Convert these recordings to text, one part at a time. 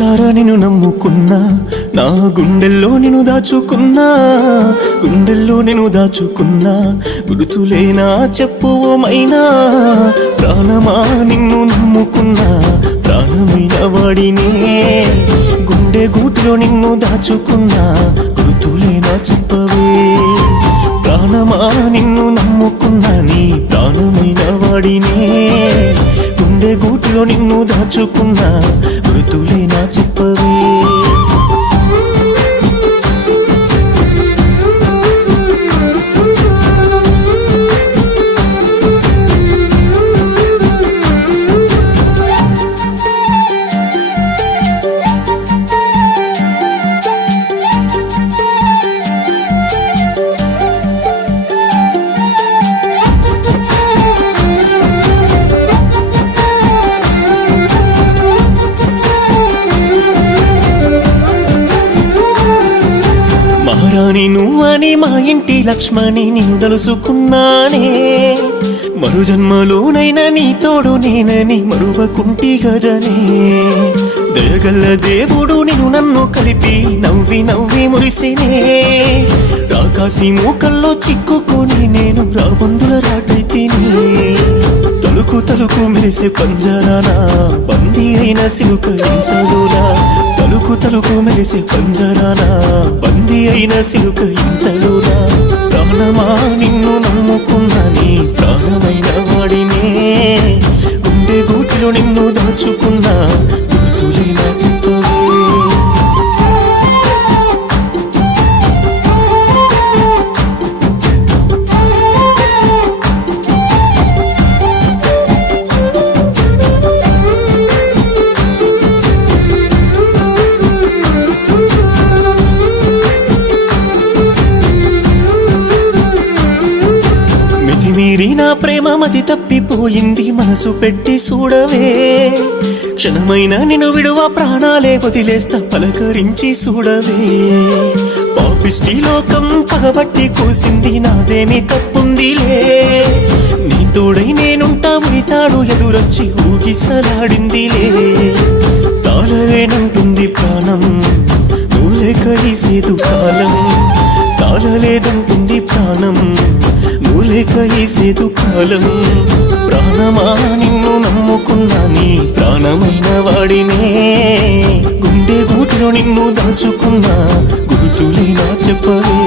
మనసారా నిన్ను నమ్ముకున్నా, నా గుండెల్లో నిన్ను దాచుకున్నా, గుండెల్లో నిన్ను దాచుకున్నా, గుర్తులేనా చెప్పు మైనా. ప్రాణమా నిన్ను నమ్ముకున్నా, ప్రాణమైన వాడినే, గుండె గూటిలో నిన్ను దాచుకున్నా, గుర్తులేనా చెప్పవే. ప్రాణమా నిన్ను నమ్ముకున్నా, నీ ప్రాణమైన వాడినే, గుండె గూటిలో నిన్ను దాచుకున్నా, గుర్తులేనా చెప్పవే. మహారాణి నువ్వని మా ఇంటి లక్ష్మణి నిన్ను తలుసుకున్నానే, మరు జన్మలోనైనా నీ తోడు నేనని మరువకుంటి గదనే. దయగల్ల దేవుడు నిన్ను నన్ను కలిపి నవ్వి నవ్వి మురిసినే, రాకాసి మూకల్లో చిక్కుకొని నేను రాబందుల రాటైతిని. తలుకు తలుకు మెరిసే పంజరానా బందీ అయిన సిలుక ఇంతలోనా, తలుకు తలుకు మెరిసే పంజరానా బందీ అయిన సిలుక ఇంతలోనా. ప్రాణమా నిన్ను నమ్ముకున్నా, నీ ప్రాణమైన వాడినే, గుండె గూటిలో నిన్ను దాచుకున్నా, గుర్తులేనా చెప్పవే. మీరి నా ప్రేమ మతి తప్పిపోయింది, మనసు పెట్టి చూడవే. క్షణమైన నిన్ను విడువ ప్రాణాలే వదిలేస్తా, పలకరించి చూడవే. పాపిష్టి లోకం పగబట్టి కూసింది, నాదేమి తప్పుందిలే. నీ తోడై నేనుంటా ఉరితాడు ఎదురొచ్చి ఊగిసలాడిందిలే. తాళలేనంటుంది ప్రాణం, మూలేక ఈసేదు కాలం, తాళలేదంటుంది ప్రాణం, మూలేక ఈసేదు కాలం. ప్రాణమా నిన్ను నమ్ముకున్నా, నీ ప్రాణమైన వాడినే, గుండె గూటిలో నిన్ను దాచుకున్నా, గుర్తులేనా చెప్పవే.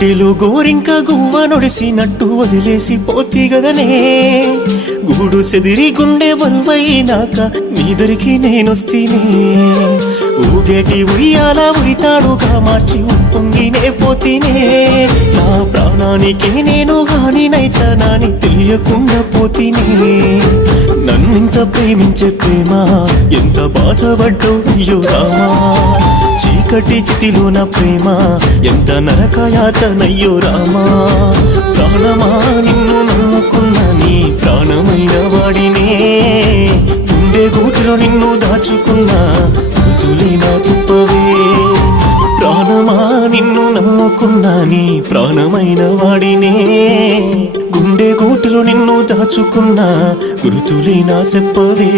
గూటిలో గోరింక గువ్వ నొడిసినట్టు వదిలేసి పోతి గదనే. గూడు సెదిరి గుండె బరువైనాక నీదరికి నేనొస్తీనే. ఊగేటి ఉయ్యాల ఉరితాడుగా మార్చి ఉప్పొంగినే పోతీనే. నా ప్రాణానికి నేను హానినైతనాని తెలియకుండా పోతీనే. నన్నింత ప్రేమించే ప్రేమ ఎంత బాధపడ్డో అయ్యో రామా. చీకటి చితిలో నా ప్రేమ ఎంత నరకయాతనయ్యో రామా. ప్రాణమా నిన్ను నమ్ముకున్నా, నీ ప్రాణమైన వాడినే, గుండె గూటిలో నిన్ను దాచుకున్నా, గుర్తులేనా చెప్పవే. ప్రాణమా నిన్ను నమ్ముకున్నా, నీ ప్రాణమైన వాడినే, గుండె గూటిలో నిన్ను దాచుకున్నా, గుర్తులేనా చెప్పవే.